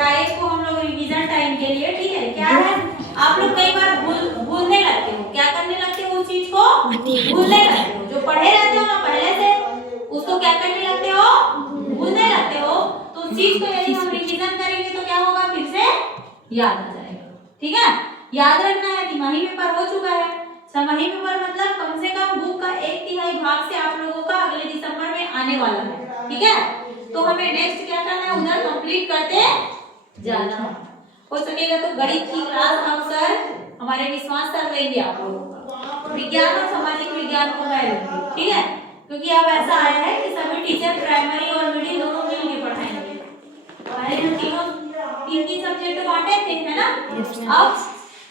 अध्याय को हम लोग रिवीजन टाइम के लिए, ठीक है, क्या है, आप लोग कई बार भूलने लगते हो, क्या करने लगते हो, उस चीज को भूलने लगते हो, जो पढ़े रहते हो ना पहले से उसको क्या करने लगते हो, भूलने लगते हो। तो उस चीज को यदि हम रिवीजन करेंगे तो क्या होगा, फिर से याद आ जाएगा, ठीक है। याद रखना है, तिमाही पेपर हो चुका है, छमाही पेपर मतलब कम से कम बुक का 1/3 भाग से आप लोगों का अगले दिसंबर में आने वाला है, ठीक है। तो हमें नेक्स्ट क्या करना है, उधर कंप्लीट करते जाना है। हो सकेगा तो गणित की क्लास हम सर हमारे विश्वास सर लेंगे आप लोगों का, विज्ञान और सामाजिक विज्ञान को मैं लूंगी, ठीक है, क्योंकि अब ऐसा आया है कि सभी टीचर प्राइमरी और मिडिल दोनों मिल के पढ़ाएंगे। पहले हम तीनों तीन सब्जेक्ट बांटे थे, है ना, अब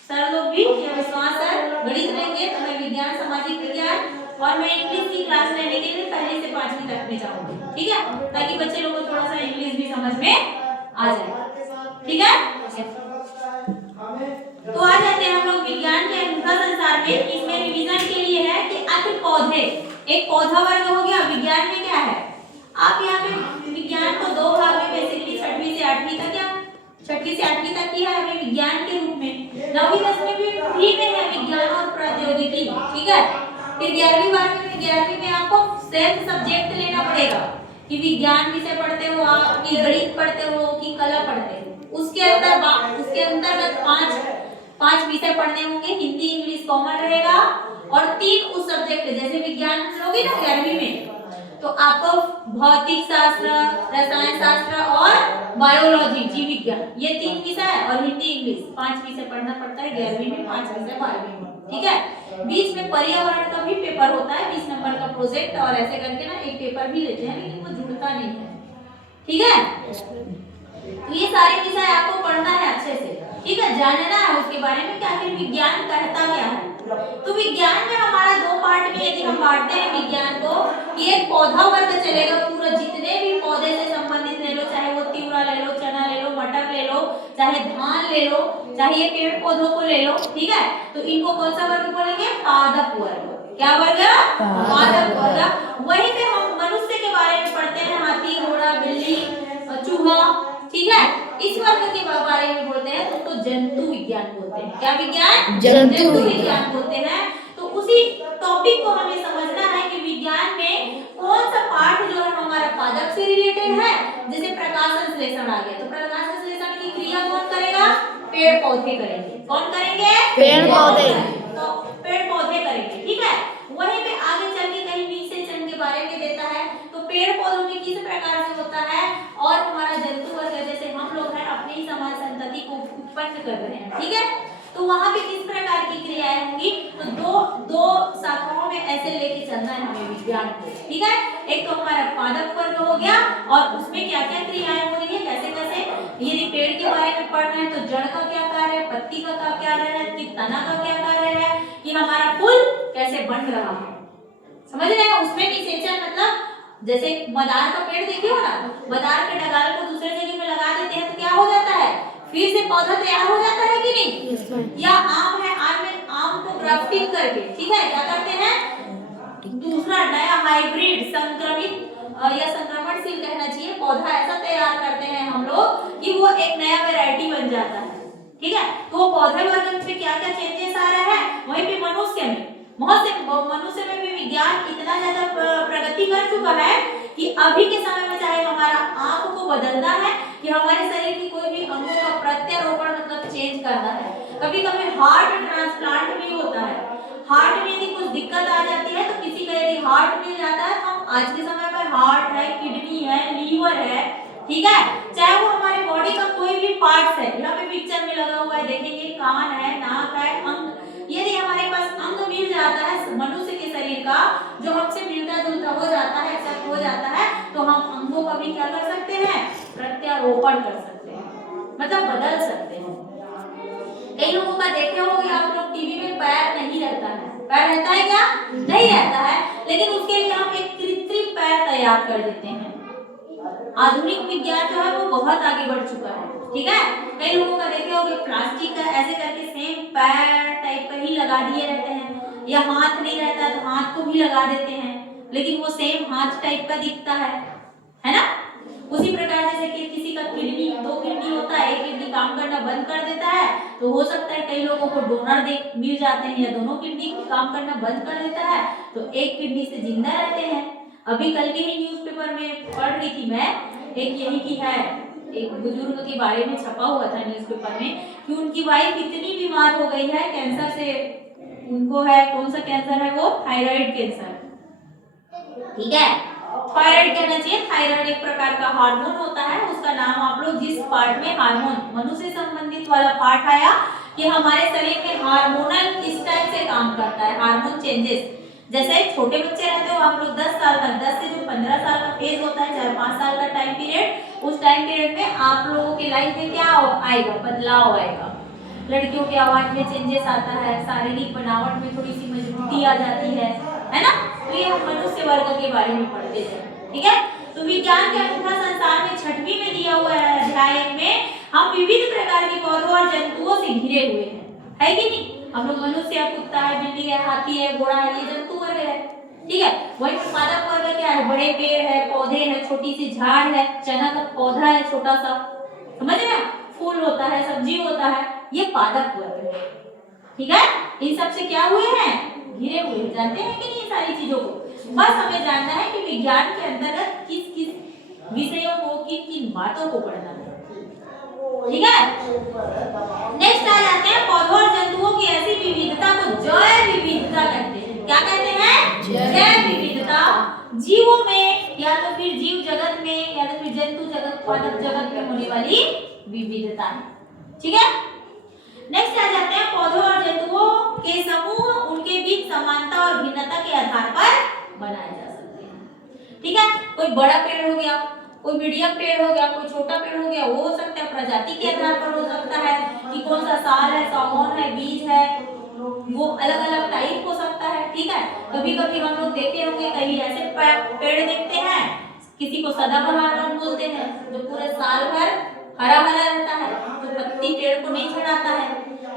सर लोग भी या विश्वास सर गणित लेंगे, तो मैं विज्ञान सामाजिक विज्ञान और मैं इंग्लिश की क्लास लेने के लिए पहले से 5वीं तक में जाऊंगी, ठीक है, ताकि बच्चे लोगों को थोड़ा सा इंग्लिश भी समझ में आ जाए, ठीक है। तो आ जाते हैं हम लोग विज्ञान के अनूठा संसार में। इसमें रिवीजन के लिए है कि अन्य पौधे, एक पौधा वर्ग हो गया। विज्ञान में क्या है, आप यहाँ पे विज्ञान को 2 भाग में बेसिकली 6वीं से 8वीं तक, या 6वीं से 8वीं तक की है हमें विज्ञान के रूप में, 9वीं 10वीं भी फ्री में है विज्ञान और प्रौद्योगिकी, ठीक है। फिर 11वीं 12वीं में 11वीं में आपको सेल्फ सब्जेक्ट लेना पड़ेगा कि विज्ञान विषय पढ़ते हो आप, कि गणित पढ़ते हो, कि कला पढ़ते हो, उसके अंतर्गत 5 विषय पढ़ने होंगे, हिंदी इंग्लिश कॉमन रहेगा, और 3 उस सब्जेक्ट जैसे विज्ञान लोगे ना 11वीं में, तो आपको भौतिक शास्त्र, रसायन शास्त्र और बायोलॉजी जीव विज्ञान, ये 3 विषय, और हिंदी इंग्लिश 5 विषय पढ़ना पड़ता है 11वीं में, 5 विषय 12वीं में, ठीक है। बीच में पर्यावरण का भी पेपर होता है, 20 नंबर का प्रोजेक्ट, और ऐसे करके ना एक पेपर भी लेते हैं, लेकिन वो जुड़ता नहीं है, ठीक है। तो ये सारे विषय आपको पढ़ना है अच्छे से, ठीक है, जानना है उसके बारे में कि आखिर विज्ञान कहता क्या है। तो विज्ञान में हमारा 2 पार्ट में यदि हम बांटते हैं विज्ञान को, एक पौधा वर्ग चलेगा, पूरा जितने भी पौधे से संबंधित ले लो, चाहे वो तिवरा ले लो, चना ले लो, मटर ले लो, चाहे धान ले लो, चाहे ये पेड़ पौधों को ले लो, ठीक है। तो इनको कौन सा वर्ग बोलेंगे, पादप वर्ग। क्या वर्ग, पादप वर्ग। वहीं पे हम मनुष्य के बारे में पढ़ते हैं, हाथी, घोड़ा, बिल्ली, चूहा, ठीक है, इस वर्ग के बारे में बोलते हैं तो उसको जंतु विज्ञान बोलते हैं। क्या विज्ञान, जंतु विज्ञान बोलते हैं। तो उसी टॉपिक को हमें समझना है कि विज्ञान में कौन सा पार्ट जो है हमारा पादप से रिलेटेड है। जैसे प्रकाश संश्लेषण आ गया, तो प्रकाश संश्लेषण की क्रिया कौन करेगा, पेड़ पौधे करेंगे। कौन करेंगे, पेड़ पौधे, तो पेड़ पौधे करेंगे, ठीक है। वहीं पे आगे चल के कहीं निषेचन के बारे में देता है, तो पेड़ पौधों में किस प्रकार से होता है, और हमारा जंतु वर्ग जैसे हम लोग हैं अपनी ही समान संतति को उत्पन्न कर रहे हैं, ठीक है। तो वहां पे किस प्रकार की क्रियाएं होंगी, तो दो शाखाओं में ऐसे लेके चलना है हमें विज्ञान को, ठीक है। एक तो हमारा पादप वर्ग हो गया, और उसमें क्या क्या क्रियाएं हो रही है, कैसे कैसे, यदि पेड़ के बारे में पढ़ना है तो जड़ का क्या कार्य है, पत्ती का क्या कार्य है, कि तना का क्या कार्य है, कि हमारा फूल कैसे बन रहा है, समझ रहे हैं। उसमें निषेचन मतलब जैसे मदार का पेड़ देखिए ना, मदार के डगाल को दूसरे जगह में लगा देते हैं तो क्या हो जाता है, फिर से पौधा तैयार हो जाता है कि नहीं। या आम है, आम को ग्राफ्टिंग करके, ठीक है, क्या करते हैं, दूसरा नया हाइब्रिड संक्रमित या संक्रमणशील कहना चाहिए पौधा ऐसा तैयार करते हैं हम लोग कि वो एक नया वैरायटी बन जाता है, ठीक है। तो वो पौधे वर्ग में क्या क्या चेंजेस आ रहा है, वहीं पे मनुष्य में भी विज्ञान इतना ज्यादा प्रगति कर चुका है कि अभी के समय में चाहे हमारा आंख को बदलना है, कि हमारे शरीर की कोई भी अंगों का प्रत्यारोपण मतलब चेंज करना है, कभी कभी हार्ट ट्रांसप्लांट भी होता है। हार्ट में यदि कुछ दिक्कत आ जाती है तो किसी का यदि हार्ट मिल जाता है, हम आज के समय पर हार्ट है, किडनी है, लीवर है, ठीक है, चाहे वो हमारे बॉडी का कोई भी पार्ट्स है, यहाँ पे पिक्चर में लगा हुआ है देखेंगे, कान है, नाक है, अंग, यदि हमारे पास अंग मिल जाता है मनुष्य के शरीर का जो हमसे मिलता जुलता हो जाता है, एक्सेप्ट हो जाता है, तो हम अंगों का भी क्या कर सकते हैं, प्रत्यारोपण कर सकते हैं, मतलब बदल सकते हैं। कई लोगों का देखे होंगे आप लोग टीवी में पैर नहीं रहता है, पैर रहता है क्या, नहीं रहता है, लेकिन उसके लिए हम एक कृत्रिम पैर तैयार कर देते हैं। आधुनिक विज्ञान जो है वो बहुत आगे बढ़ चुका है, ठीक है। कई लोगों का देखे होंगे प्लास्टिक का ऐसे करके सेम पैर टाइप का ही लगा दिए रहते हैं, या हाथ नहीं रहता तो हाथ को भी लगा देते हैं, लेकिन वो सेम हाथ टाइप का दिखता है ना। उसी प्रकार जैसे कि किसी का किडनी, 2 किडनी होता है, करना बंद कर देता है तो हो सकता है कई लोगों को डोनर मिल जाते हैं या दोनों किडनी काम करना बंद कर देता है तो एक किडनी से जिंदा रहते हैं। अभी कल के ही न्यूज़पेपर में पढ़ रही थी मैं, एक यही की है, एक बुजुर्ग के बारे में छपा हुआ था न्यूज़पेपर में कि उनकी वाइफ इतनी बीमार हो गई है कैंसर से, उनको है कौन सा कैंसर है वो, थायराइड कैंसर। ठीक है, थायराइड कहना चाहिए, थायराइड एक प्रकार का हार्मोन होता है, उसका नाम आप लोग जिस पार्ट में हार्मोन मनुष्य से संबंधित वाला पार्ट आया कि हमारे शरीर में हार्मोनल किस टाइप से काम करता है, हार्मोन चेंजेस। जैसे छोटे बच्चे रहते हो आप लोग 10 साल का, 10 से जो 15 साल का फेज होता है, 4-5 साल का टाइम पीरियड, उस टाइम पीरियड में आप लोगों की लाइफ में क्या आएगा, बदलाव आएगा। लड़कियों की आवाज में चेंजेस आता है, शारीरिक बनावट में थोड़ी सी मजबूती आ जाती है ना। तो ये हम मनुष्य वर्ग के बारे में पढ़ते हैं। ठीक है, तो विज्ञान के अनूठा संसार में 6वीं में दिया हुआ है अध्याय में हम विविध प्रकार के पौधों और जंतुओं से घिरे हुए हैं, है कि नहीं। हम लोग मनुष्य है, कुत्ता है, बिल्ली है, हाथी है, घोड़ा है, ये जंतु वर्ग है। ठीक है, वही पादप वर्ग क्या है, बड़े पेड़ है, पौधे है, छोटी सी झाड़ है, चना का पौधा है छोटा सा, समझ रहे हैं, फूल होता है, सब्जी होता है, ये पादप वर्ग है। ठीक है, इन सब से क्या हुए हैं, घिरे हुए हैं। जानते हैं कि नहीं सारी चीजों को, बस हमें जानना है कि विज्ञान के अंतर्गत किस किस विषयों को, किन किन बातों को पढ़ना है। ठीक है, नेक्स्ट आ जाते हैं पौधों और जंतुओं की ऐसी विविधता को जैव विविधता कहते हैं। क्या कहते हैं, जैव विविधता। जीवों में या तो फिर जीव जगत में या तो फिर जंतु जगत, पादप जगत में होने वाली विविधता है। ठीक है, नेक्स्ट आ जाते हैं पौधों और जंतुओं के समूह, उनके बीच समानता और भिन्नता के आधार पर बनाए जा सकते हैं। ठीक है, कोई बड़ा पेड़ हो गया, कोई मीडियम पेड़ हो गया, कोई छोटा पेड़ हो गया, वो हो सकता है प्रजाति के आधार पर हो सकता है कि कौन सा साल है, सागौन है, बीज है, वो अलग अलग टाइप हो सकता है। ठीक है, कभी कभी हम लोग देखे होंगे कहीं ऐसे पेड़ देखते हैं, किसी को सदाबहार बोलते हैं, जो पूरे साल भर हरा भरा रहता है, तो पत्ती पेड़ को नहीं झड़ाता है,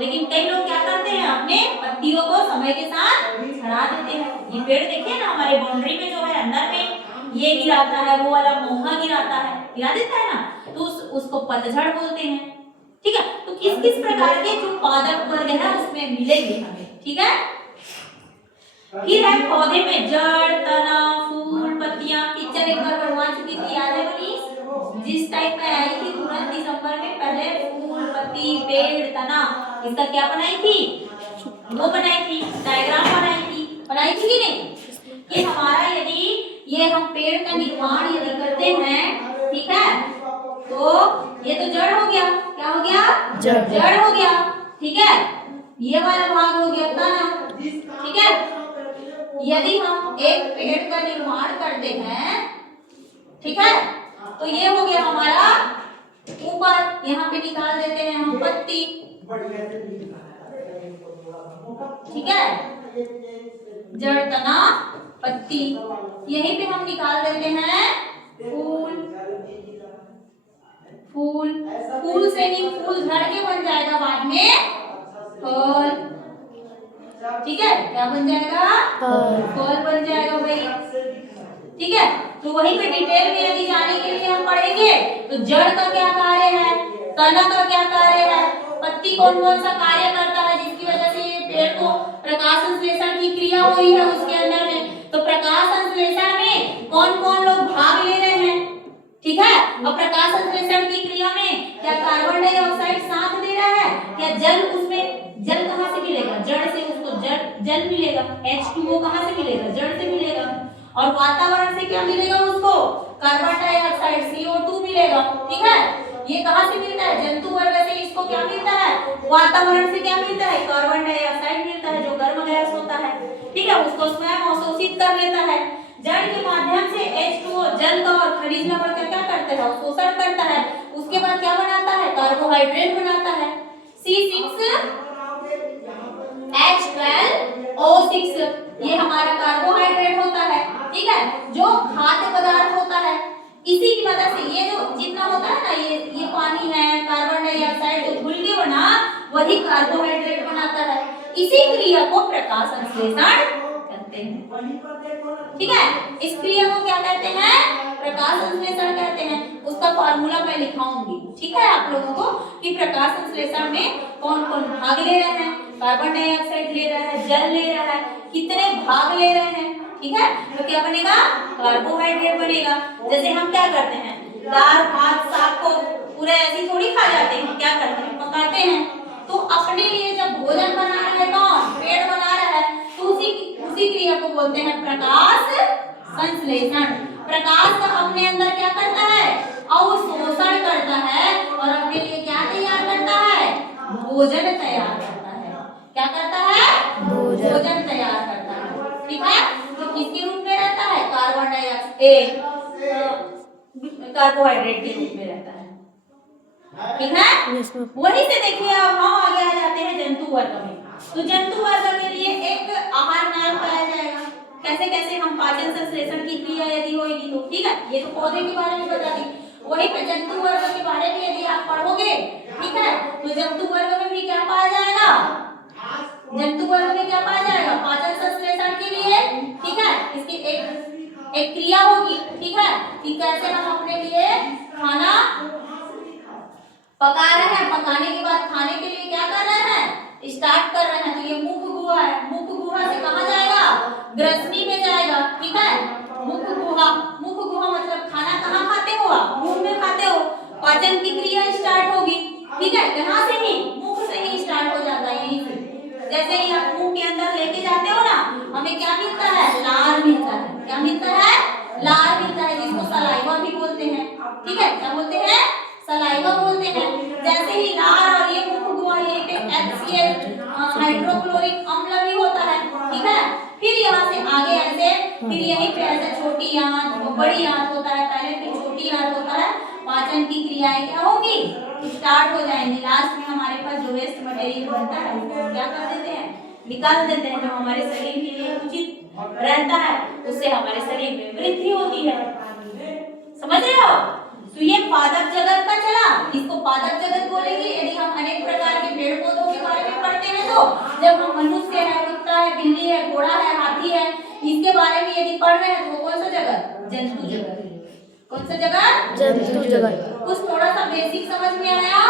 लेकिन कई लोग क्या करते हैं, अपने पत्तियों को समय के साथ झड़ा देते हैं। ये पेड़ देखिए ना, हमारे बाउंड्री में जो है अंदर में ये गिराता है, वो वाला मोहा गिराता है, गिरा देता है ना, तो उसको पतझड़ बोलते हैं। ठीक है, तो किस किस प्रकार के जो पादप वर्ग है उसमें मिलेंगे हमें। ठीक है, फिर है पौधे में जड़, तना, फूल, पत्तियां। पिक्चर एक बार बनवा चुकी थी, याद है मनीष, जिस टाइप में आई थी तुरंत दिसंबर में, पहले फूल, पत्ती, पेड़, तना, इसका क्या बनाई थी, वो बनाई थी, डायग्राम बनाई थी कि नहीं। कि हमारा यदि ये हम पेड़ का निर्माण यदि करते हैं, ठीक है, तो ये तो जड़ हो गया, क्या हो गया, जड़ हो गया। ठीक है, ये वाला भाग हो गया तना। ठीक है, यदि हम एक पेड़ का निर्माण करते हैं, ठीक है, तो ये हो गया हमारा ऊपर, यहाँ पे निकाल देते हैं हम पत्ती। ठीक है, जड़, तना, पत्ती, यहीं पे हम निकाल देते हैं फूल। फूल से ही फूल झड़ के बन जाएगा बाद में फल। ठीक है, क्या बन जाएगा, फल बन जाएगा भाई। ठीक है, तो वहीं पे डिटेल में यदि जाने के लिए हम पढ़ेंगे तो जड़ का क्या कार्य है, तना का क्या कार्य है, पत्ती कौन कौन सा कार्य करता है जिसकी वजह से ये पेड़ को प्रकाश संश्लेषण की क्रिया हो रही है उसके अंदर में। तो प्रकाश संश्लेषण में कौन कौन लोग भाग ले रहे हैं। ठीक है, और प्रकाश संश्लेषण की क्रिया में क्या कार्बन डाइऑक्साइड साथ दे रहा है, क्या जल, उसमें जल कहाँ से मिलेगा, जड़ से उसको जल मिलेगा, H2O कहाँ से मिलेगा, जड़ से मिलेगा, और वातावरण से क्या मिलेगा उसको, कार्बन डाइऑक्साइड CO2 मिलेगा। ठीक है, ये कहाँ से मिलता है, जंतु वर्ग से इसको क्या मिलता है, वातावरण से क्या मिलता है, कार्बन डाइऑक्साइड मिलता है जो गर्म गैस होता है। ठीक है, उसको स्वयं अवशोषित कर लेता है। जड़ के माध्यम से H2O जल का और खनिज लवण का क्या करता है, अवशोषण करता है, उसके बाद क्या बनाता है, कार्बोहाइड्रेट बनाता है, C6H12O6, ये हमारा कार्बोहाइड्रेट होता है। ठीक है, जो खाद्य पदार्थ होता है, इसी की मदद से ये जो जितना होता है ना, ये पानी है, कार्बन डाइऑक्साइड जो घुल के बना वही कार्बोहाइड्रेट बनाता है। इसी क्रिया को प्रकाश संश्लेषण कहते हैं। ठीक है, इस क्रिया को क्या कहते हैं, प्रकाश संश्लेषण कहते हैं। उसका फॉर्मूला मैं लिखाऊंगी, ठीक है आप लोगों को, कि प्रकाश संश्लेषण में कौन कौन भाग ले रहे हैं। कार्बन डाइऑक्साइड ले रहा है, जल ले रहा है, कितने भाग ले रहे हैं, ठीक है। तो क्या बनेगा, कार्बोहाइड्रेट बनेगा। जैसे हम क्या करते हैं, दाल भात साग को पूरा ऐसे थोड़ी खा जाते हैं, क्या करते हैं, पकाते हैं। तो अपने लिए जब भोजन बना रहा है कौन, पेड़ बना रहा है, तो उसी क्रिया को बोलते हैं प्रकाश संश्लेषण। प्रकाश का अपने अंदर क्या करता है, अवशोषण करता है और अपने लिए क्या तैयार करता है, भोजन तैयार करता है। क्या करता है, भोजन तैयार करता है, ठीक है। तो किसके रूप में रहता है, कार्बन डाइऑक्साइड कार्बोहाइड्रेट के रूप में रहता है, ठीक है। वहीं से देखिए अब हम आगे आ जाते हैं जंतु वर्ग में। तो जंतु वर्ग के लिए एक आहार नाम पाया जाएगा, कैसे कैसे हम पाचन संश्लेषण की क्रिया यदि होगी तो, ठीक है। ये तो पौधे के बारे में बता दी, वहीं पे जंतु वर्ग के बारे में यदि आप पढ़ोगे, ठीक है, तो जंतु वर्ग में भी क्या पाया जाएगा, जंतु वर्ग में क्या पाया जाएगा, पाचन संश्लेषण के लिए, ठीक है, इसकी एक क्रिया होगी, ठीक है, कि कैसे हम अपने लिए खाना पका रहे हैं, पकाने के बाद खाने के लिए क्या कर रहे हैं, स्टार्ट कर रहे हैं। तो ये मुख गुहा है, मुख गुहा से कहाँ जाएगा, ग्रसनी में जाएगा, ठीक है। मुख गुहा मतलब खाना कहाँ खाते हो आप, मुंह में खाते हो, पाचन की क्रिया स्टार्ट होगी, ठीक है। कहाँ से ही, मुख से ही स्टार्ट हो जाता है, यहीं से। जैसे ही आप मुंह के अंदर लेके जाते हो ना, हमें क्या मिलता है, लार मिलता है। क्या मिलता है, लार मिलता है, जिसको सलाइवा भी बोलते हैं, ठीक है। क्या बोलते हैं, सलाइवा बोलते हैं। जैसे ही लार और ये मुख गुहा, यहीं पे HCl हाइड्रोक्लोरिक अम्ल भी होता है, ठीक है। फिर यहाँ से आगे ऐसे, फिर यहीं पे ऐसे छोटी आंत, बड़ी आंत होता है पहले, फिर छोटी आंत होता है। पाचन की क्रियाएं क्या होगी, स्टार्ट हो जाएंगी। लास्ट में हमारे पास जो वेस्ट मटेरियल बनता है उसको क्या कर देते हैं, निकाल देते हैं, जो हमारे शरीर के लिए उचित रहता है, उससे हमारे शरीर में वृद्धि होती है। समझ रहे हो। तो ये पादप जगत का चला, इसको पादप जगत बोलेंगे। यदि हम अनेक प्रकार के पेड़ पौधों के बारे में पढ़ते हैं, तो जब हम मनुष्य है, कुत्ता है, बिल्ली है, घोड़ा है, हाथी है, इसके बारे में यदि पढ़ रहे हैं, तो वो कौन सा जगत, जंतु जगत। कौन सा जगत, जंतु जगत। कुछ थोड़ा सा बेसिक समझ में आया,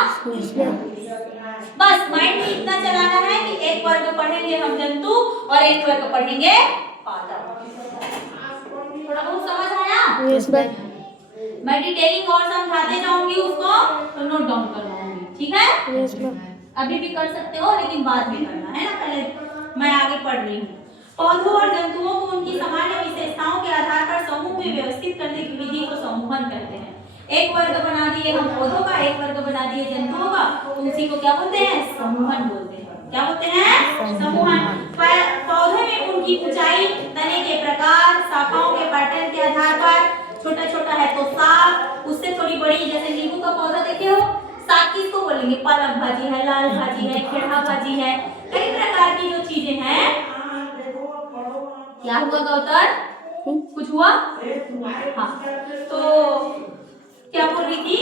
बस माइंड में इतना चलाना है कि एक वर्ग पढ़ेंगे हम जंतु और एक वर्ग पढ़ेंगे पादप। थोड़ा बहुत समझ आया। Yes ma'am. मैं डिटेलिंग और समझाते जाऊंगी उसको, तो नोट डाउन करवाऊंगी, ठीक है। Yes ma'am. अभी भी कर सकते हो, लेकिन बाद में करना है ना, पहले मैं आगे पढ़ रही हूँ। पौधों और जंतुओं को उनकी सामान्य विशेषताओं के आधार पर समूह में व्यवस्थित करने की विधि को समूहन कहते हैं। एक वर्ग बना दिए हम पौधों का, एक वर्ग बना दिए जंतुओं का, तो उसी को क्या बोलते हैं, समूहन बोलते हैं। क्या बोलते हैं, समूहन। पौधे में उनकी ऊंचाई, तने के प्रकार, शाखाओं के पैटर्न के आधार पर, छोटा छोटा है तो साग, उससे थोड़ी बड़ी, जैसे नींबू का पौधा देखे हो, साग किसको बोलेंगे, पालक भाजी है, लाल भाजी है, खेड़ा भाजी है, कई प्रकार की जो चीजें हैं। क्या हुआ गौतर, कुछ हुआ, हाँ। तो क्या बोल रही थी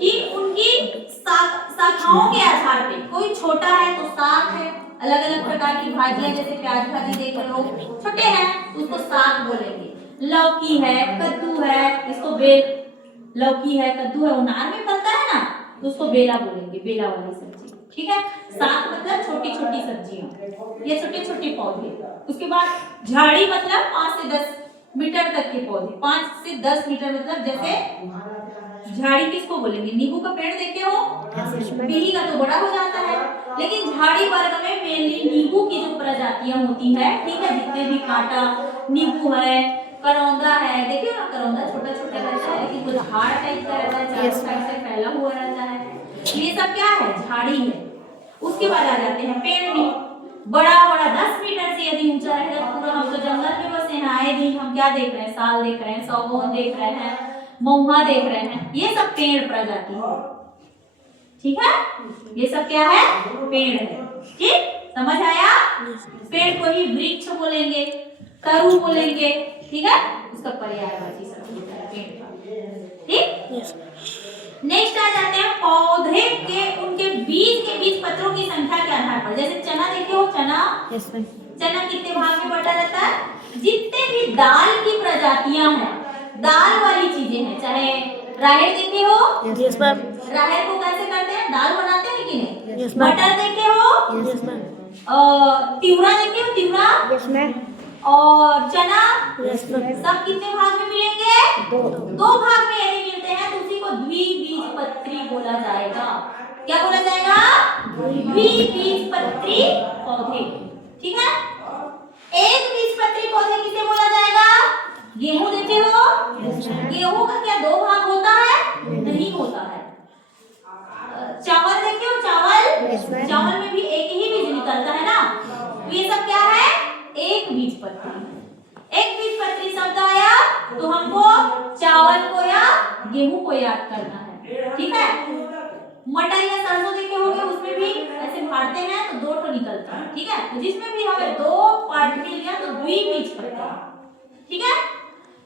कि उनकी शाखाओं के आधार पे, कोई छोटा है तो साग है, अलग अलग प्रकार की भाजियां, जैसे प्याज भाजी देख लो, छोटे हैं उसको साग बोलेंगे। लौकी है, कद्दू है, इसको बेल, लौकी है, कद्दू है, उनार में बनता है ना, तो उसको बेला बोलेंगे, बेला वाली सब्जी, ठीक है। साग मतलब छोटी छोटी सब्जियां, ये छोटे छोटे पौधे। उसके बाद झाड़ी मतलब 5 से 10 मीटर तक के पौधे, 5 से 10 मीटर मतलब जैसे झाड़ी किसको बोलेंगे, नींबू का पेड़ देखे हो, पीढ़ी का तो बड़ा हो जाता है, लेकिन झाड़ी वर्ग में मेनली नींबू की जो प्रजातियां होती है, ठीक है, जितने भी कांटा नींबू है, करौंदा है, देखिए ना करौंदा छोटा छोटा रहता है, लेकिन वो झाड़ टाइप का रहता है, चारों साइड से फैला हुआ रहता है, ये सब क्या है, झाड़ी है। उसके बाद आ जाते हैं पेड़ भी, बड़ा बड़ा 10 मीटर से यदि ऊंचा रहेगा पूरा। हम तो जंगल में बसे हैं, आए दिन हम क्या देख रहे हैं, साल देख रहे हैं, सागौन देख रहे हैं, महुआ देख रहे हैं, ये सब पेड़ प्रजाति है, ठीक है। ये सब क्या है, पेड़ है, ठीक, समझ आया। पेड़ को ही वृक्ष बोलेंगे, तरु बोलेंगे, ठीक है, उसका पर्यायवाची शब्द होता है पेड़ का, ठीक। नेक्स्ट आ जाते हैं पौधे के उनके बीज के बीच पत्रों की संख्या के आधार पर। जैसे चना देखे हो, चना, चना कितने भाग में बटा रहता है, जितने भी दाल की प्रजातियां हैं, दाल वाली चीजें हैं, चाहे राहेर देखे हो, यस मैम, राहेर को कैसे करते हैं, दाल बनाते हैं कि नहीं, यस मैम, मटर देखे हो, यस मैम, तिवरा देखे हो, तिवरा, यस मैम, और चना, यस मैम, सब कितने भाग में मिलेंगे, दो, दो भाग में यदि मिलते हैं तो उसी को द्विबीजपत्री बोला जाएगा। क्या बोला जाएगा, द्विबीजपत्री पौधे। ठीक है, एक बीजपत्री पौधे किसे बोला जाएगा, गेहूं देखे हो, गेहूं का क्या दो भाग होता है, नहीं होता है। चावल देखे हो, चावल, चावल में भी एक ही बीज निकलता है ना, तो ये सब क्या है, एक बीजपत्री। एक बीजपत्री शब्द आया तो हमको चावल को या गेहूं को याद करना है। ठीक है, मटर या सरसों देखे होंगे, उसमें भी ऐसे फाड़ते हैं तो दो ठो निकलता है। ठीक है, तो जिसमें भी हमें दो पार्ट मिल गया तो द्विबीजपत्री। ठीक है,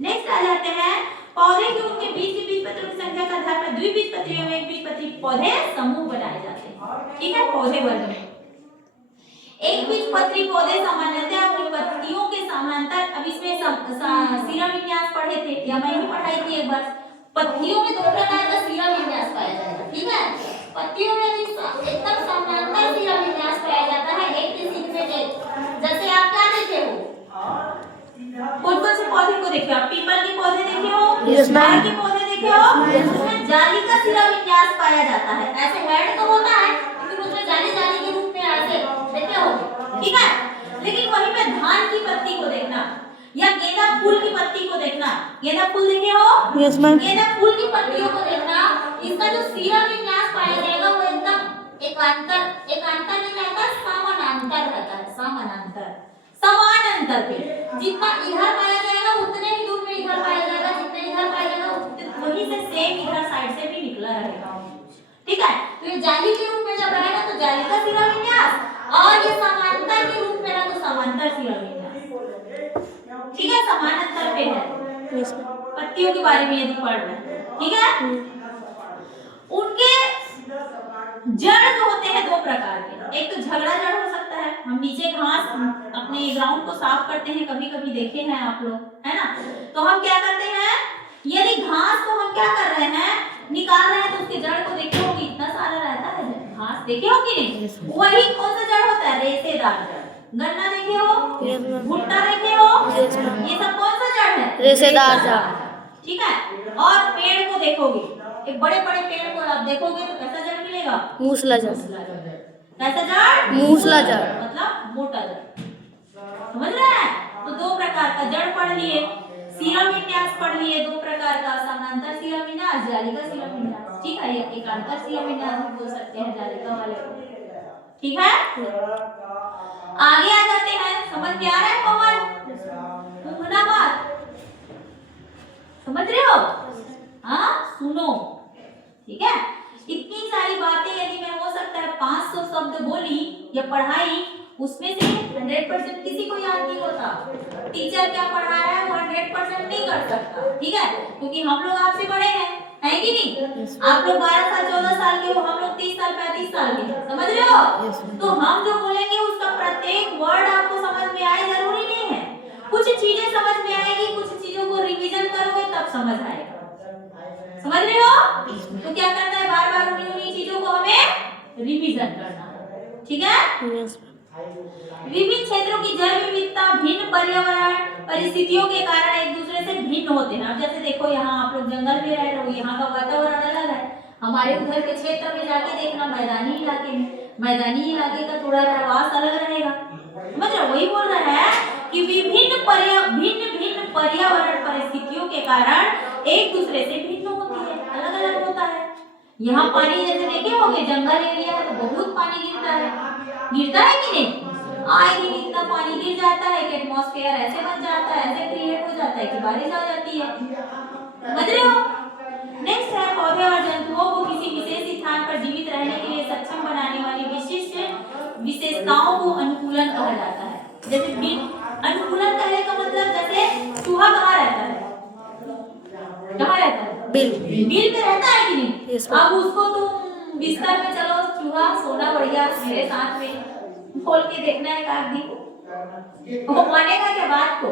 नेक्स्ट आ जाते हैं, पौधे के उनके बीच के बीजपत्रों की संख्या के आधार पर द्विबीजपत्री एवं एक बीजपत्री पौधे समूह बनाए जाते हैं। ठीक है, पौधे वर्ग में एक बीजपत्री पौधे सामान्यतः अपनी पत्तियों के समानांतर, अब इसमें सिरा विन्यास पढ़े थे या मैं ही पढ़ाई थी एक बार, पत्तियों में दो प्रकार का सिरा विन्यास पाया जाएगा। ठीक है, पत्तियों में एकदम समानांतर सिरा विन्यास पाया जाता है, एक के सीधे एक। जैसे आप क्या देखे हो, कौन कौन से पौधे को देखे हो, आप पीपल के पौधे देखे हो, Yes, ma'am. के पौधे देखे हो, उसमें जाली का सिरा विन्यास पाया जाता है। ऐसे हेड तो होता है लेकिन उसमें जाली जाली के रूप में ऐसे देखे हो। ठीक है, लेकिन वहीं पे धान की पत्ती को देखना या गेंदा फूल की पत्ती को देखना, गेंदा फूल देखे हो, यस मैम, गेंदा फूल की पत्तियों को देखना, इसका जो सिरा विन्यास पाया जाएगा वो एकदम एकांतर नहीं रहता, समानांतर रहता है, समानांतर, समान अंतर पे। जितना इधर पाया जाएगा उतने ही दूर में इधर पाया जाएगा, जितने इधर पाया जाएगा वहीं से सेम इधर साइड से भी निकला रहेगा। ठीक है, तो ये जाली के रूप में जब रहेगा तो जाली का सिरा विन्यास, और ये समांतर के रूप में रहा तो समांतर सिरा विन्यास। ठीक है, समानांतर पे है। यस मैम, पत्तियों के बारे में यदि पढ़ रहे हैं, ठीक है, उनके जड़ जो होते हैं दो प्रकार के, एक तो झगड़ा जड़ हो सकता है, हम नीचे घास अपने ग्राउंड को साफ करते हैं, कभी कभी देखे हैं आप लोग, है ना, तो हम क्या करते हैं, यदि घास को हम क्या कर रहे हैं, निकाल रहे हैं तो उसके जड़ को देखे होंगे, इतना सारा रहता है घास, देखे हो कि नहीं, वही कौन सा जड़ होता है, रेशेदार जड़। गन्ना देखे हो, भुट्टा देखे हो, ये सब कौन सा जड़ है, रेशेदार जड़। ठीक है, और पेड़ को देखोगे, एक बड़े बड़े पेड़ को आप देखोगे तो कैसा जड़ मिलेगा, मूसला जड़, कैसा जड़, मूसला जड़, मतलब मोटा जड़। समझ रहे हैं, तो दो प्रकार का जड़ पढ़ लिए, सिरा विन्यास पढ़ लिए, दो प्रकार का, समानांतर सिरा विन्यास, जालिका सिरा विन्यास। ठीक है, एकांतर सिरा विन्यास भी बोल सकते हैं जालिका वाले को। ठीक है, आगे आ जाते हैं, समझ में आ रहा है पवन, ऊँघना मत, समझ रहे हो, हाँ सुनो। ठीक है, इतनी सारी बातें यदि मैं हो सकता है 500 शब्द बोली या पढ़ाई, उसमें से 100% किसी को याद नहीं होता। टीचर क्या पढ़ा रहा है वो 100% नहीं कर सकता। ठीक है, क्योंकि हम लोग आपसे बड़े हैं, है कि नहीं, आप लोग 12 साल 14 साल के हो, हम लोग 30 साल 35 साल के, समझ रहे हो, तो हम जो बोलेंगे उसका प्रत्येक वर्ड आपको समझ में आए जरूरी नहीं है, कुछ चीजें समझ में आएगी, कुछ चीजों को रिवीजन करोगे तब समझ आएगा। समझ रहे हो, तो क्या करना है, बार बार उन्हीं चीजों को हमें रिवीजन करना है। ठीक है, विभिन्न क्षेत्रों की जैव विविधता भिन्न पर्यावरण परिस्थितियों के कारण एक दूसरे से भिन्न होते हैं। अब जैसे देखो, यहाँ आप लोग जंगल में रह रहे हो, यहाँ का वातावरण अलग है, हमारे उधर के क्षेत्र में जाके देखना, मैदानी इलाके में, मैदानी इलाके का थोड़ा रहवास अलग रहेगा। समझ रहे हो, वही बोल रहा है कि विभिन्न पर्यावरण परिस्थितियों के कारण एक दूसरे से भिन्न होती है, अलग अलग होता है। यहाँ पानी जैसे देखे होंगे, जंगल एरिया है तो बहुत पानी गिरता है कि नहीं, आए दिन इतना पानी गिर जाता है कि एटमॉस्फेयर ऐसे बन जाता है, ऐसे क्रिएट हो जाता है कि बारिश आ जाती है। समझ रहे हो, नेक्स्ट है, पौधे और जंतुओं को किसी विशेष स्थान पर जीवित रहने के लिए सक्षम बनाने वाली विशिष्ट विशेषताओं को अनुकूलन कहा जाता है। जैसे अनुकूलन कहने का मतलब, जैसे चूहा कहाँ रहता है, कहाँ रहता है, बिल पे रहता है कि नहीं। yes, अब उसको तुम बिस्तर में चलो, चूहा सोना बढ़िया मेरे साथ में, खोल के देखना है एक आदमी, वो मानेगा क्या बात को,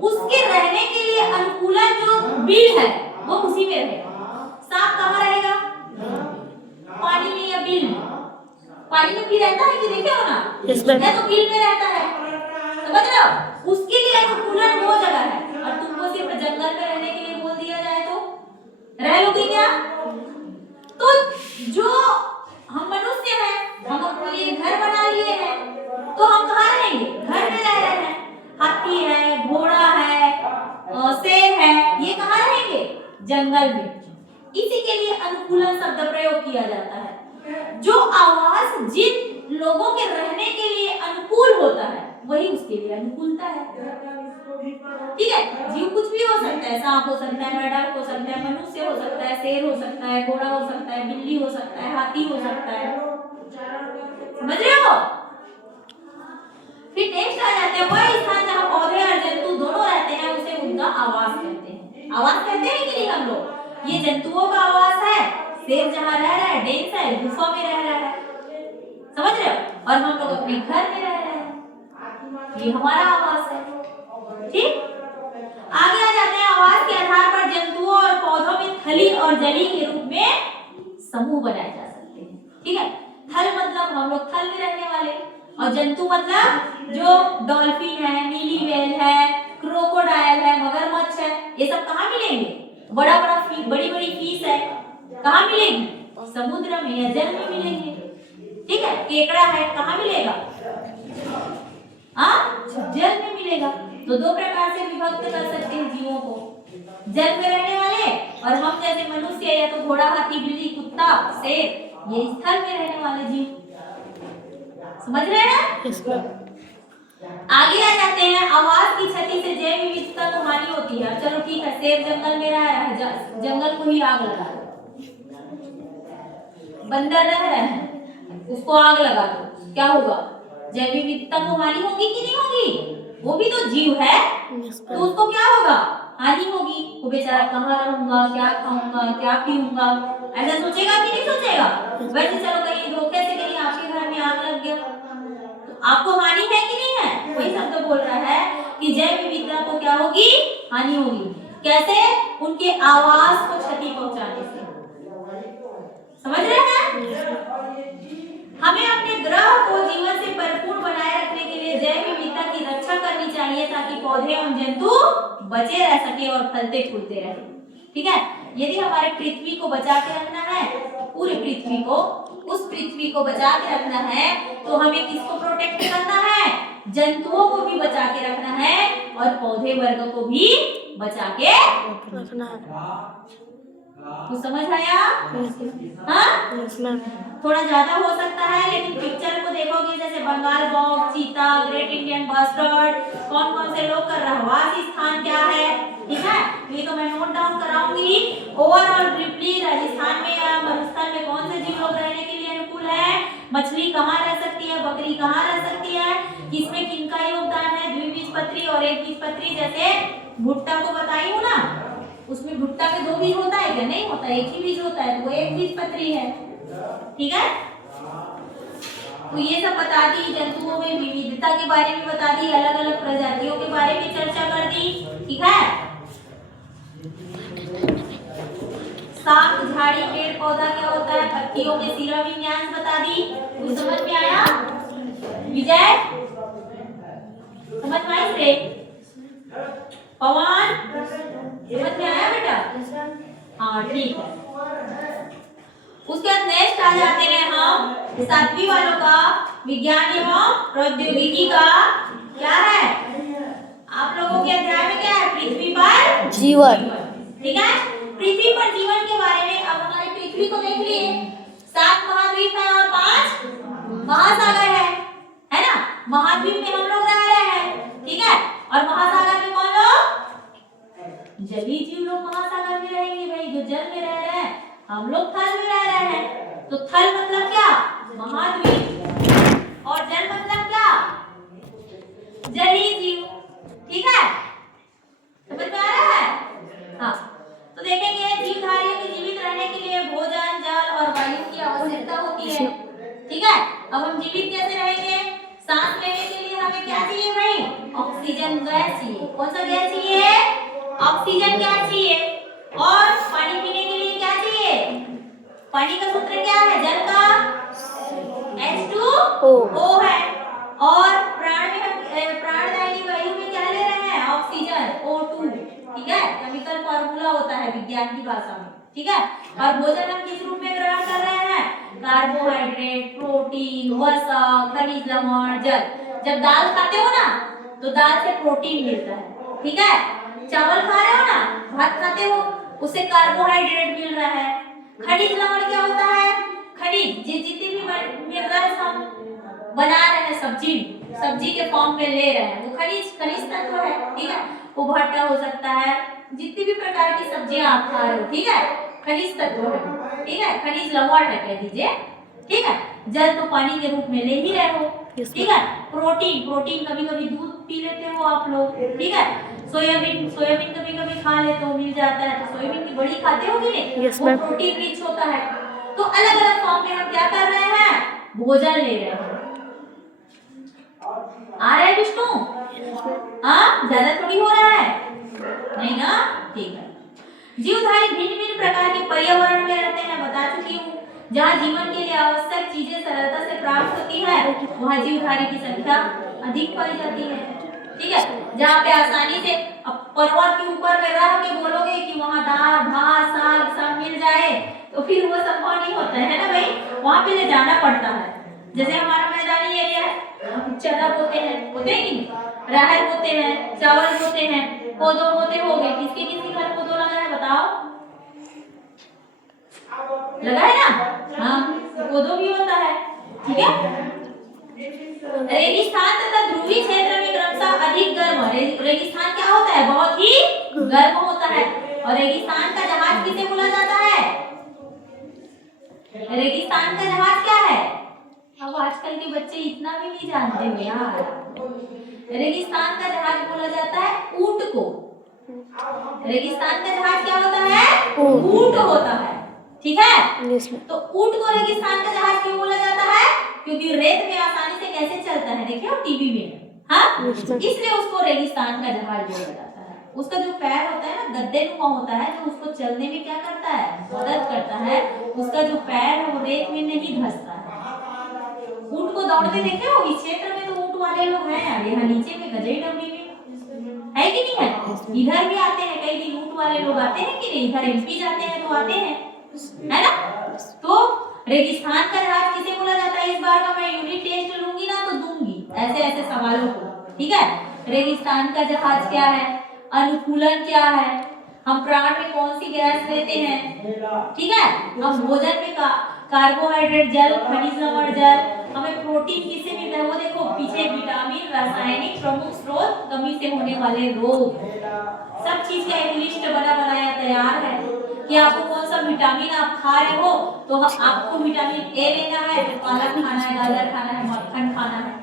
उसके रहने के लिए अनुकूलन जो बिल है वो उसी में रहेगा। सांप कहाँ रहेगा? पानी में या बिल में? पानी में भी रहता है कि देखे हो ना? Yes, ma'am. या तो बिल में रहता है, समझ रहे हो? उसके लिए अनुकूलन वो जगह है, और तुमको सिर्फ जंगल में रहने के लिए बोल दिया जाए तो रह लोगे क्या? तो जो हम मनुष्य हैं, हम अपने लिए घर बना लिए हैं, तो हम कहाँ रहेंगे? घर में रह रहे हैं। हाथी है, घोड़ा है, शेर है, ये कहाँ रहेंगे? जंगल में। इसी के लिए अनुकूलन शब्द प्रयोग किया जाता है। जो आवास जिन लोगों के रहने के लिए अनुकूल होता है वही उसके लिए अनुकूलता है। ठीक है, जीव कुछ भी हो सकता है, सांप हो सकता है, मेढक हो सकता है, मनुष्य हो सकता है, शेर हो सकता है, घोड़ा हो सकता है, बिल्ली हो सकता है, हाथी हो सकता है, समझ रहे हो? फिर नेक्स्ट आ जाते हैं वह स्थान जहाँ पौधे और जंतु दोनों रहते हैं, उसे उनका आवास कहते हैं। आवास कहते हैं कि नहीं हम लोग? ये जंतुओं का आवास है, शेर जहाँ रह रहा है, डेंस है, गुफा में रह रहा है, समझ रहे हो? और हम लोग अपने घर में रह रहे हैं, ये हमारा आवास है। ठीक, आगे आ जाते हैं। आवास के आधार पर जंतुओं और पौधों में थली और जली के रूप में समूह बनाए जा सकते हैं। ठीक है, थल मतलब हम लोग थल में रहने वाले, और जंतु मतलब जो डॉल्फिन है, नीली व्हेल है, क्रोकोडाइल है, मगरमच्छ है, ये सब कहाँ मिलेंगे? बड़ा बड़ा बड़ी बड़ी फिश है, कहाँ मिलेगी? समुद्र में या जल में मिलेंगे। ठीक है, केकड़ा है, कहाँ मिलेगा? जल में मिलेगा। तो दो प्रकार से विभक्त कर सकते हैं जीवों को, जल में रहने वाले, और हम जैसे मनुष्य या तो घोड़ा, हाथी, बिल्ली, कुत्ता, शेर, ये स्थल में रहने वाले जीव। समझ रहे हैं? Yes, ma'am. आगे आ जाते हैं। आवास की क्षति से जैव विविधता को हानि होती है। चलो ठीक है, शेर जंगल में रह रहा है, जंगल को ही आग लगा दो। बंदर रह रहे हैं, उसको आग लगा दो, क्या होगा? जैव विविधता को हानि होगी कि नहीं होगी? वो भी तो जीव है, Yes, तो ma'am. उसको क्या होगा? हानि होगी। वो बेचारा कहाँ रहूंगा, क्या खाऊंगा, क्या पीऊंगा, ऐसा सोचेगा कि नहीं सोचेगा? वैसे चलो कहीं धोखे से कहीं आपके घर में आग लग गया, तो आपको हानि है कि नहीं है? वही शब्द बोल रहा है कि जैव विविधता को क्या होगी? हानि होगी। कैसे? उनके आवास को क्षति पहुंचाने से। समझ रहे हैं? हमें अपने ग्रह को जीवन से भरपूर बनाए रखने के लिए जैव विविधता की रक्षा करनी चाहिए, ताकि पौधे एवं जंतु बचे रह सके और फलते फूलते रहे। ठीक है, यदि हमारे पृथ्वी को बचा के रखना है, पूरी पृथ्वी को, उस पृथ्वी को बचा के रखना है, तो हमें किसको प्रोटेक्ट करना है? जंतुओं को भी बचा के रखना है, और पौधे वर्ग को भी बचा के रखना है। कुछ समझ आया? हाँ? Yes, ma'am. थोड़ा ज्यादा हो सकता है, लेकिन पिक्चर को देखोगे, जैसे बंगाल बॉग, चीता, ग्रेट इंडियन बस्टर्ड, कौन कौन से लोग का रहवासी स्थान क्या है, ठीक है, ये तो मैं नोट डाउन कराऊंगी। ओवरऑल ब्रीफली राजस्थान में या मरुस्थल में कौन से जीव लोग रहने के लिए अनुकूल है? मछली कहाँ रह सकती है, बकरी कहाँ रह सकती है, किसमें किनका योगदान है? द्विबीजपत्री और एक बीजपत्री। जैसे भुट्टा को बताई हूँ ना, उसमें भुट्टा में दो बीज होता है क्या? नहीं होता, एक ही बीज होता है, तो वो एक बीजपत्री है। ठीक है, तो ये सब बता दी, जंतुओं में विविधता के बारे में बता दी, अलग अलग प्रजातियों के बारे में चर्चा कर दी। ठीक है, शाक, झाड़ी, पेड़ पौधा क्या होता है, पत्तियों के सिरा विन्यास बता दी। कुछ समझ में आया? विजय समझ में आई? रे पवन समझ में आया बेटा? हाँ ठीक है। उसके बाद नेक्स्ट आ जाते हैं हम 7वीं वालों का विज्ञान एवं प्रौद्योगिकी का क्या है? आप लोगों के अध्याय में क्या है? पृथ्वी पर जीवन। ठीक है, पृथ्वी पर जीवन के बारे में। अब हमारी पृथ्वी को देख लिए, 7 महाद्वीप है और 5 महासागर है ना? महाद्वीप में हम लोग रह रहे हैं, ठीक है, और महासागर में कौन लोग? जलीय जीव लोग महासागर में रहेंगे भाई, जो जल में रह रहे हैं। हम लोग थल में रह रहे हैं, तो थल मतलब क्या? महाद्वीप, और जल मतलब क्या? जलीय जीव। ठीक है, समझ में आ रहा है? हाँ, तो देखेंगे जीवधारियों के जीवित रहने के लिए भोजन, जल और वायु की आवश्यकता होती है। ठीक है, अब हम जीवित कैसे रहेंगे? सांस लेने के लिए हमें क्या चाहिए भाई? ऑक्सीजन गैस चाहिए। कौन सा गैस चाहिए? ऑक्सीजन गैस चाहिए। और पानी पीने के लिए क्या चाहिए? पानी का सूत्र क्या है? जल का H2O है। और प्राण में हम प्राणदायी वायु में क्या ले रहे हैं? Oxygen O2। ठीक है, केमिकल फार्मूला होता है विज्ञान की भाषा में। ठीक है, और भोजन हम किस रूप में ग्रहण कर रहे हैं? कार्बोहाइड्रेट, प्रोटीन, वसा, खनिज लवण, जल। जब दाल खाते हो ना तो दाल से प्रोटीन मिलता है। ठीक है, चावल खा रहे हो ना, भात खाते हो, उससे कार्बोहाइड्रेट मिल रहा है। खनिज लवण क्या होता है? खनिज जितनी भी मिल रहा है हम बना रहे हैं, सब्जी के फॉर्म में ले रहे हैं, वो खनिज तत्व है। ठीक है, वो भट्टा हो सकता है, जितनी भी प्रकार की सब्जियां आप खा रहे हो, ठीक है, खनिज तत्व है। ठीक है, खनिज लवण है कह दीजिए। ठीक है, जल तो पानी के रूप में ले ही रहे हो। ठीक है, प्रोटीन कभी कभी दूध पी लेते हो आप लोग। ठीक है, सोयाबीन कभी कभी खा लेते हो, मिल जाता है तो सोयाबीन की बड़ी खाते हो कि नहीं? वो प्रोटीन रिच होता है। तो अलग अलग फॉर्म में हम क्या कर रहे हैं? भोजन ले रहे हैं। आ रहा है विष्णु? हाँ, ज्यादा थोड़ी हो रहा है, नहीं ना? ठीक है। जीवधारी भिन्न भिन्न प्रकार के पर्यावरण में रहते हैं, बता चुकी हूँ। जहाँ जीवन के लिए आवश्यक चीजें सरलता से प्राप्त होती है, वहाँ जीवधारी की संख्या अधिक पाई जाती है। ठीक है, जहाँ पे आसानी से पर्वत के ऊपर में रह के बोलोगे कि वहाँ दाल भात साग सब मिल जाए, तो फिर वो संभव नहीं होता है ना भाई, वहाँ पे ले जाना पड़ता है। जैसे हमारा मैदानी एरिया है, चना बोते हैं, होते ही नहीं, राहर बोते हैं, चावल बोते हैं, कोदो बोते होंगे। किसके घर कोदो लगा है बताओ? लगा है ना? हाँ, कोदो भी होता है। ठीक है, रेगिस्तान तथा ध्रुवीय क्षेत्र में क्रमशः अधिक गर्म। रेगिस्तान क्या होता है? बहुत ही गर्म होता है। और रेगिस्तान का जहाज किसे बोला जाता है? रेगिस्तान का जहाज क्या है? अब आजकल के बच्चे इतना भी नहीं जानते हो यार। रेगिस्तान का जहाज बोला जाता है ऊंट को। रेगिस्तान का जहाज क्या होता है? ऊंट होता है। ठीक है, तो ऊंट को रेगिस्तान का जहाज क्यों बोला जाता है? क्योंकि रेत में आसानी से कैसे चलता है, देखिए हो टीवी में। हाँ, इसलिए उसको रेगिस्तान का जहाज बोला जाता है। उसका जो पैर होता है ना, गद्दे नुमा होता है, जो उसको चलने में क्या करता है? मदद करता है। उसका जो पैर है वो रेत में नहीं धंसता है। ऊंट को दौड़ते देखे हो? इस क्षेत्र में तो ऊंट वाले लोग हैं यार, यहाँ नीचे में गजई डब्बी में है कि नहीं है? इधर भी आते हैं, कई दिन ऊंट वाले लोग आते हैं कि नहीं? इधर एमपी जाते हैं तो आते हैं, है ना? तो रेगिस्तान का जहाज किसे बोला जाता है? इस बार का मैं यूनिट टेस्ट लूंगी ना तो दूंगी ऐसे ऐसे सवालों को। ठीक है, रेगिस्तान का जहाज क्या है? अनुकूलन क्या है? हम प्राण में कौन सी गैस लेते हैं? ठीक है, हम भोजन में कार्बोहाइड्रेट जल, खनिज लवण जल, हमें प्रोटीन किससे मिलता है? वो देखो पीछे विटामिन, रासायनिक प्रमुख स्रोत, कमी से होने वाले रोग, सब चीज का एक लिस्ट बना बनाया तैयार है कि आपको कौन सा विटामिन आप खा रहे हो। तो आपको विटामिन ए लेना है, फिर पालक खाना है, गाजर खाना है, मक्खन खाना है।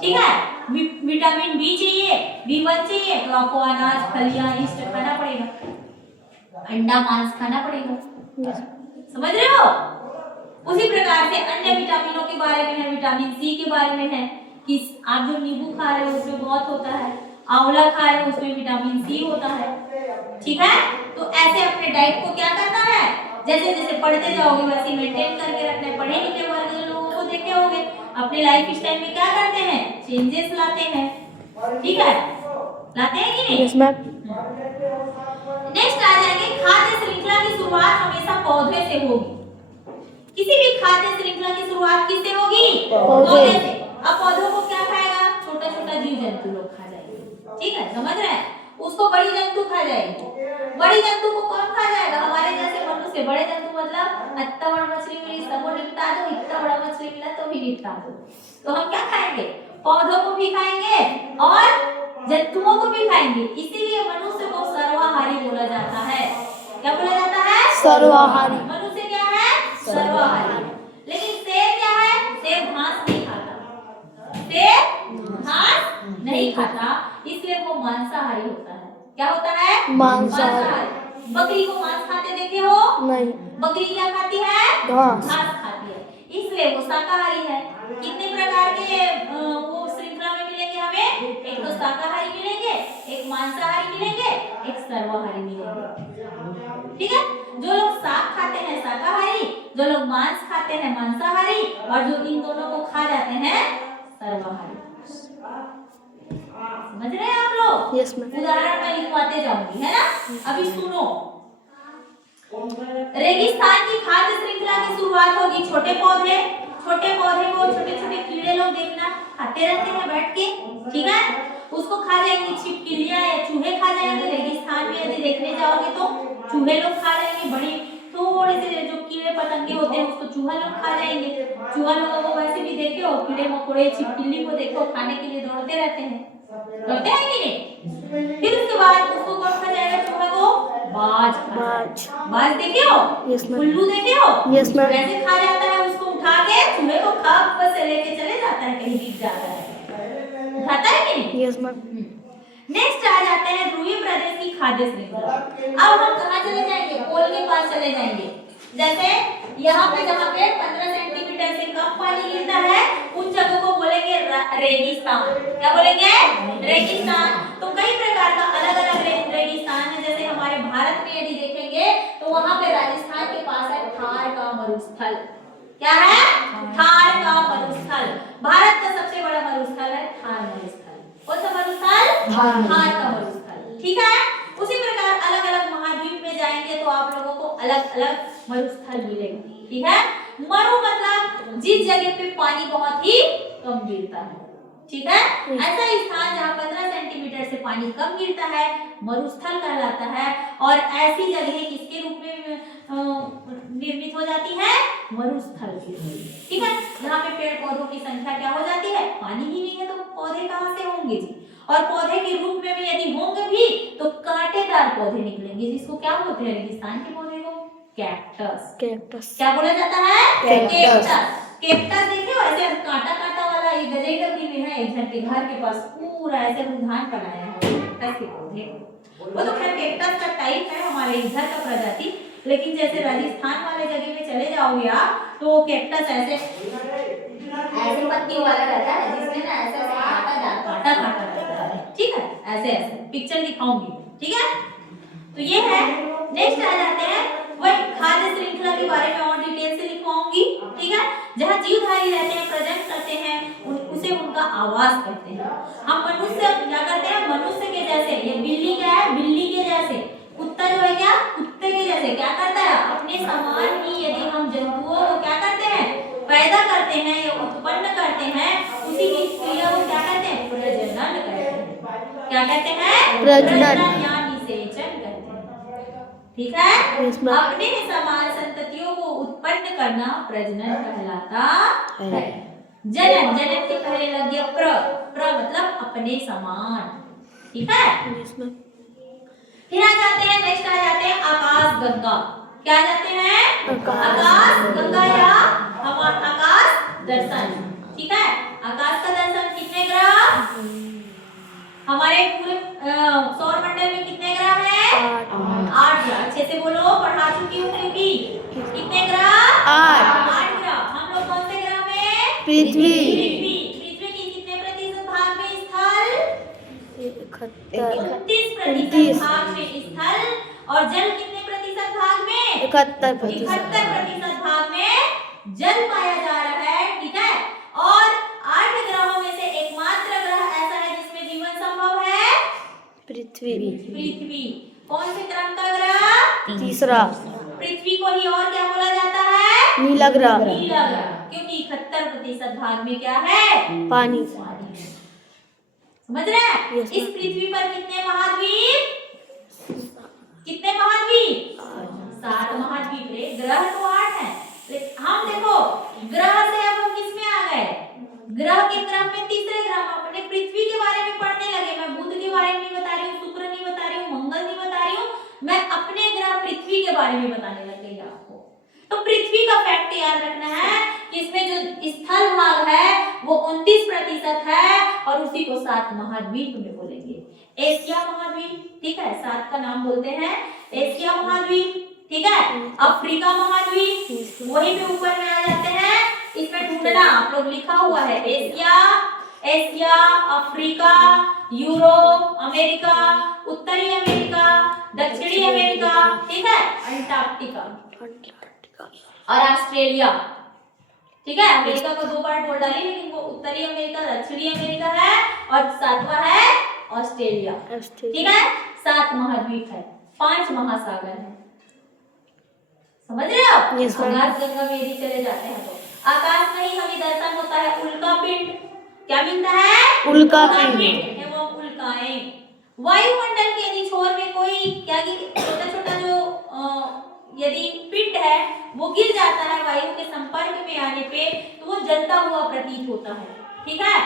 ठीक है, विटामिन बी चाहिए, B1 चाहिए, तो आपको अनाज फलियां इष्ट खाना पड़ेगा, अंडा मांस खाना पड़ेगा। समझ रहे हो? उसी प्रकार से अन्य विटामिनों के बारे में है, विटामिन सी के बारे में है कि आप जो नींबू खा रहे हो उसमें बहुत होता है, आंवला खा रहे हो उसमें विटामिन सी होता है। ठीक है, तो ऐसे अपने डाइट को क्या करना है? जैसे जैसे पढ़ते जाओगे वैसे मेंटेन करके रखना है। पढ़े लिखे वर्ग के लोगों को देखे होंगे, अपने लाइफ स्टाइल में क्या करते हैं? चेंजेस लाते हैं। ठीक है, लाते हैं कि नहीं? Yes ma'am. नेक्स्ट आ जाएंगे, खाद्य श्रृंखला की शुरुआत हमेशा पौधे से होगी। किसी भी खाद्य श्रृंखला की शुरुआत किससे होगी? पौधे से। अब पौधों को क्या खाएगा? छोटा छोटा जीव जंतु लोग खा जाएंगे। ठीक है, समझ रहे हैं? उसको बड़ी जंतु खा जाएगी। बड़ी जंतु को कौन खा जाएगा? हमारे जैसे मनुष्य। बड़े जंतु मतलब इतना बड़ा मछली मिली सबको निपटा दो, इतना बड़ा मछली मिला तो भी निपटा दो। तो हम क्या खाएंगे? पौधों को भी खाएंगे और जंतुओं को भी खाएंगे। इसीलिए मनुष्य को सर्वाहारी बोला जाता है। क्या बोला जाता है? सर्वाहारी। मनुष्य क्या है? सर्वाहारी। लेकिन शेर क्या है? शेर घास नहीं खाता। शेर घास नहीं खाता, इसलिए वो मांसाहारी होता है। क्या होता है? मांसाहारी। बकरी को मांस खाते देखे हो? नहीं। बकरी क्या खाती है? घास खाती है, इसलिए वो शाकाहारी है। कितने प्रकार के वो श्रृंखला में एक तो शाकाहारी मिलेंगे, एक मांसाहारी मिलेंगे, एक सर्वाहारी मिलेंगे। ठीक है, जो लोग शाक खाते हैं शाकाहारी, जो लोग मांस खाते हैं मांसाहारी, और जो इन दोनों को खा जाते हैं सर्वाहारी। समझ रहे हैं आप लोग? Yes ma'am. उदाहरण मैं लिखवाते जाऊंगी, है ना? अभी सुनो, रेगिस्तान की खाद्य श्रृंखला की शुरुआत होगी छोटे पौधे को छोटे छोटे कीड़े लोग देखना खाते रहते हैं बैठ के, ठीक है? उसको खा जाएंगे, छिपकलियां या चूहे खा जाएंगे। रेगिस्तान में यदि देखने जाओगे तो चूहे लोग खा जाएंगे, बड़ी थोड़े से जो कीड़े पतंगे होते हैं उसको चूहा लोग खा जाएंगे। चूहा लोगों को वैसे भी देखे हो, कीड़े मकोड़े छिपकली को देखो खाने के लिए दौड़ते रहते हैं, दौड़ते हैं कि नहीं? फिर उसके बाद उसको कौन खा जाएगा? चूहे को बाज देखे हो? Yes ma'am. उल्लू देखे हो? Yes ma'am. वैसे खा जाता है, उसको उठा के चूहे को खप से लेके चले जाता है, कहीं गिर जाता है, उठाता है कि नहीं? Yes ma'am. नेक्स्ट आ जाते हैं ध्रुवीय प्रदेश की खाद्य श्रृंखला। अब हम कहाँ चले जाएंगे? पोल के पास चले जाएंगे। जैसे यहाँ पे जहाँ पे 15 सेंटीमीटर से कम पानी गिरता है उन जगहों को बोलेंगे रेगिस्तान। क्या बोलेंगे? रेगिस्तान। तो कई प्रकार का अलग अलग रेगिस्तान है। जैसे हमारे भारत में यदि देखेंगे तो वहाँ पे राजस्थान के पास है थार का मरुस्थल। क्या है? थार का मरुस्थल। भारत का सबसे बड़ा मरुस्थल है थार मरुस्थल। कौन सा मरुस्थल? थार का मरुस्थल। ठीक है, उसी प्रकार अलग अलग महाद्वीप में जाएंगे तो आप लोगों को अलग अलग मरुस्थल मिलेंगे। ठीक है, मरु मतलब जिस जगह पे पानी बहुत ही कम गिरता है। ठीक है, ऐसा स्थान जहाँ 15 सेंटीमीटर से पानी कम गिरता है मरुस्थल कहलाता है। और ऐसी जगह किसके रूप में निर्मित हो जाती है? मरुस्थल के। ठीक है, जहाँ पे पेड़ पौधों की संख्या क्या हो जाती है? पानी ही नहीं है तो पौधे कहाँ से होंगे जी? और पौधे के रूप में भी यदि होंगे भी तो कांटेदार पौधे निकलेंगे, जिसको क्या बोलते हैं? रेगिस्तान के पौधे को कैक्टस। क्या बोला जाता है? कैक्टस। कैक्टस देखे हो? ऐसे कांटा कांटा वाला, ये गजई डबरी में है एक जन के घर के पास, पूरा ऐसे उद्यान बनाया है कैक्टस के पौधे। वो तो खैर कैक्टस का टाइप है हमारे इधर का प्रजाति, लेकिन जैसे राजस्थान वाले जगह में चले जाओगे आप तो कैक्टस ऐसे पत्ती वाला रहता है, जिसमें ना ऐसे कांटा रहता है। ठीक है, ऐसे ऐसे पिक्चर दिखाऊंगी। ठीक है, तो ये है। नेक्स्ट आ जाते हैं वही खाद्य श्रृंखला के बारे में और डिटेल से लिखवाऊंगी। ठीक है, जहाँ जीवधारी रहते हैं, प्रजनन करते हैं, उसे उनका आवास कहते हैं। हम मनुष्य क्या करते हैं? मनुष्य के जैसे, ये बिल्ली क्या है? बिल्ली के जैसे। कुत्ता जो है क्या? कुत्ते के जैसे क्या करता है? अपने समान ही यदि हम जंतुओं को क्या करते हैं? पैदा करते हैं या उत्पन्न करते हैं, उसी की क्रिया को क्या कहते हैं? प्रजनन कहते हैं। क्या कहते हैं? प्रजनन या निषेचन कहते हैं। ठीक है, अपने समान संततियों को उत्पन्न करना प्रजनन कहलाता है। जनन, जनन के पहले लग गया प्र मतलब अपने समान। ठीक है, फिर आ जाते हैं, नेक्स्ट आ जाते हैं आकाश गंगा। क्या आ जाते हैं? आकाश गंगा या आकाश दर्शन। ठीक है, आकाश का दर्शन कितने ग्रह? हमारे पूरे सौर मंडल में कितने ग्रह हैं? 8 ग्रह। अच्छे से बोलो, पढ़ा चुकी हूँ क्योंकि कितने ग्रह? 8 ग्रह। हम लोग कौन से ग्रह में? पृथ्वी। पृथ्वी की कितने प्रतिशत भाग में स्थल? 31% भाग में स्थल। और जल कितने प्रतिशत भाग में? 71% भाग में जल पाया जा रहा है। ठीक है, और 8 ग्रहों में से एकमात्र ग्रह ऐसा है जिसमें जीवन संभव है? पृथ्वी। कौन से क्रम का ग्रह? तीसरा। पृथ्वी को ही और क्या बोला जाता है? नीला ग्रह। क्योंकि 71% भाग में क्या है? पानी। समझ रहे हैं? इस पृथ्वी पर कितने महाद्वीप? कितने महाद्वीप? 7 महाद्वीप। रे ग्रह तो 8 है, लेकिन हम देखो ग्रह से अब हम किस में आ गए? ग्रह के क्रम में तीसरे ग्रह में अपने पृथ्वी के बारे में पढ़ने लगे। मैं बुध के बारे में नहीं बता रही हूँ, शुक्र नहीं बता रही हूँ, मंगल नहीं बता रही हूँ, मैं अपने ग्रह पृथ्वी के बारे में बताने लग गई आपको। तो पृथ्वी का फैक्ट याद रखना है कि इसमें जो स्थल भाग है वो 29% है और उसी को 7 महाद्वीप में बोलेंगे। एशिया महाद्वीप, ठीक है, 7 का नाम बोलते हैं। एशिया महाद्वीप, ठीक है, अफ्रीका महाद्वीप, वहीं पे ऊपर में आ जाते हैं। इसमें ढूंढना आप लोग लिखा हुआ है Asia, Asia, Africa, Europe, America, उत्तरी अमेरिका, दक्षिणी अमेरिका, ठीक है, अंटार्कटिका और ऑस्ट्रेलिया। ठीक है, अमेरिका को 2 पार्ट बोल डाली, लेकिन वो उत्तरी अमेरिका, दक्षिणी अमेरिका है और 7वां है ऑस्ट्रेलिया। ठीक है, 7 महाद्वीप है, 5 महासागर है। समझ रहे हो? आकाश गंगा में यदि चले जाते हैं तो आकाश में ही हमें दर्शन होता है उल्का पिंड। क्या मिलता है? उल्का पिंड एवं उल्काएं। वायुमंडल के यदि छोर में कोई क्या छोटा छोटा जो यदि पिंड है वो गिर जाता है वायु के संपर्क में आने पे, तो वो जलता हुआ प्रतीत होता है। ठीक है,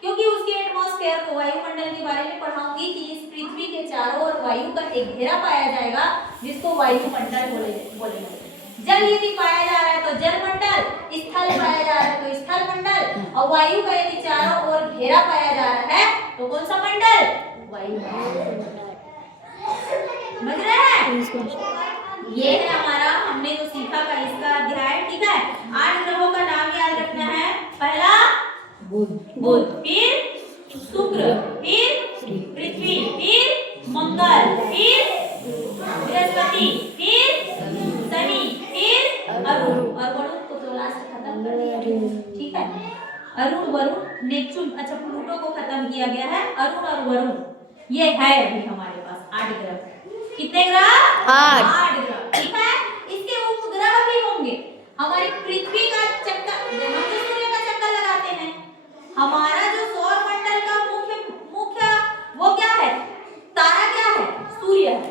क्योंकि उसके एटमॉस्फेयर को, वायुमंडल के बारे में पढ़ाऊंगी कि इस पृथ्वी के चारों ओर वायु का एक घेरा पाया जाएगा जिसको वायुमंडल बोलेंगे। जल यदि पाया जा रहा है तो जल मंडल, स्थल पाया जा रहा है तो स्थल मंडल, और वायु का यदि चारों ओर घेरा पाया जा रहा है तो कौन सा मंडल? वायु मंडल। समझ रहे हैं? ये है हमारा, हमने जो सीखा का इसका अध्याय। ठीक है, 8 ग्रहों का नाम याद रखना है। पहला बुध, फिर शुक्र, फिर पृथ्वी, फिर मंगल, फिर बृहस्पति, फिर शनि, फिर अरुण। और वरुण को तो लास्ट खत्म कर दिया। ठीक है, अरुण, वरुण, नेपच्यून, अच्छा प्लूटो को खत्म किया गया है। अरुण और वरुण ये है अभी हमारे पास 8 ग्रह। कितने ग्रह? 8 ग्रह। ठीक है, इसके उपग्रह भी होंगे। हमारी पृथ्वी का चक्कर, जब हम सूर्य का चक्कर लगाते हैं, हमारा जो सौर मंडल का मुख्य वो क्या है? तारा क्या है? सूर्य है।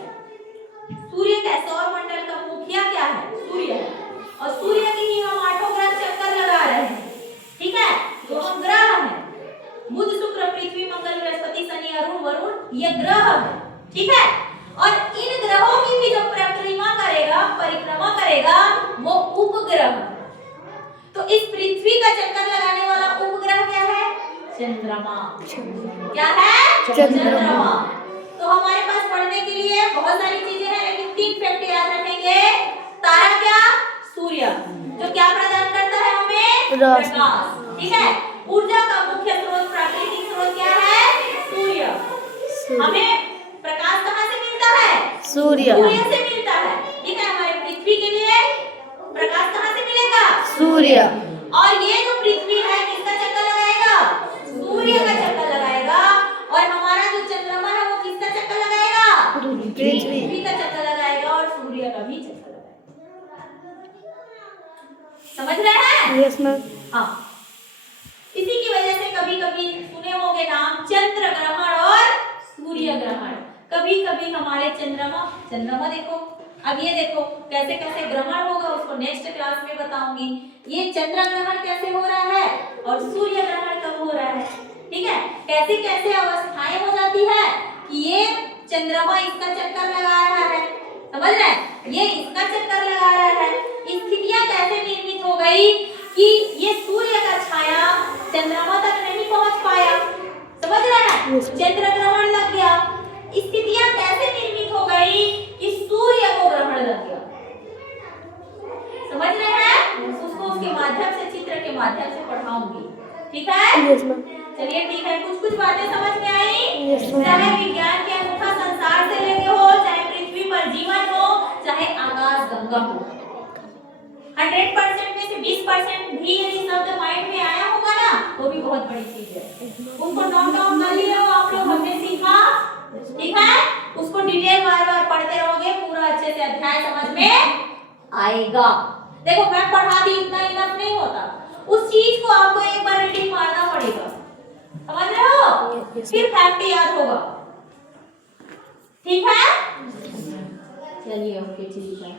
सूर्य का सौर मंडल का मुखिया क्या है? सूर्य है। और सूर्य की ही हम 8 ग्रह चक्कर लगा रहे हैं। ठीक है, तो हम ग्रह हैं, बुध, शुक्र, पृथ्वी, मंगल, बृहस्पति, शनि, अरुण, वरुण, ये ग्रह है। ठीक है, और इन ग्रहों की भी जो परिक्रमा करेगा वो उपग्रह। तो इस पृथ्वी का चक्कर लगाने वाला उपग्रह क्या है? चंद्रमा। क्या है? चंद्रमा। तो हमारे पास पढ़ने के लिए बहुत सारी चीजें हैं, लेकिन 3 फैक्ट याद रखेंगे। तारा क्या? सूर्य, जो क्या प्रदान करता है हमें? प्रकाश। ठीक है, ऊर्जा का मुख्य स्रोत, प्राकृतिक स्रोत क्या है? सूर्य। हमें प्रकाश कहाँ से मिलता है? सूर्य से मिलता है। ठीक है, हमारे पृथ्वी के लिए प्रकाश कहाँ से मिलेगा? सूर्य। और ये जो पृथ्वी है किसका चक्कर लगाएगा? सूर्य का चक्कर लगाएगा। और हमारा जो चंद्रमा है वो किसका चक्कर लगाएगा? पृथ्वी का चक्कर लगाएगा और सूर्य का भी चक्कर लगाएगा। समझ रहे हैं? Yes ma'am. हाँ, इसी की वजह से कभी कभी सुने होंगे नाम चंद्र ग्रहण और सूर्य ग्रहण। कभी कभी हमारे चंद्रमा देखो, अब ये देखो कैसे कैसे ग्रहण होगा, उसको नेक्स्ट क्लास में बताऊंगी। ये चंद्र ग्रहण कैसे हो रहा है और सूर्य ग्रहण कब हो रहा है। ठीक है, कैसे कैसे अवस्थाएं हो जाती है कि ये चंद्रमा इसका चक्कर लगा रहा है, समझ रहे हैं, ये इसका चक्कर लगा रहा है। स्थितियां कैसे निर्मित हो गई कि ये सूर्य का छाया चंद्रमा तक नहीं पहुंच पाया, समझ रहे हैं, चंद्र ग्रहण लग गया। स्थितियां कैसे निर्मित हो गई कि सूर्य को ग्रहण लग गया, समझ रहे हैं। उसको उसके माध्यम से, चित्र के माध्यम से पढ़ाऊंगी। ठीक है, चलिए ठीक है, कुछ बातें समझ में आई। चाहे विज्ञान के अनूठा संसार से लेके हो, चाहे पृथ्वी पर जीवन हो, चाहे आकाश गंगा हो, 100% में से 20% भी यदि शब्द माइंड में आया होगा ना, वो भी बहुत बड़ी चीज है। उसको नोट डाउन कर लिए हो आप लोग, हमने सीखा। ठीक है, उसको डिटेल बार पढ़ते रहोगे, पूरा अच्छे से अध्याय समझ में आएगा। देखो मैं पढ़ा दी, इतना इनफ नहीं होता, उस चीज को आपको एक बार रीडिंग मारना पड़ेगा, समझ रहे हो, फिर फैक्ट याद होगा। ठीक है, चलिए ओके, ठीक है।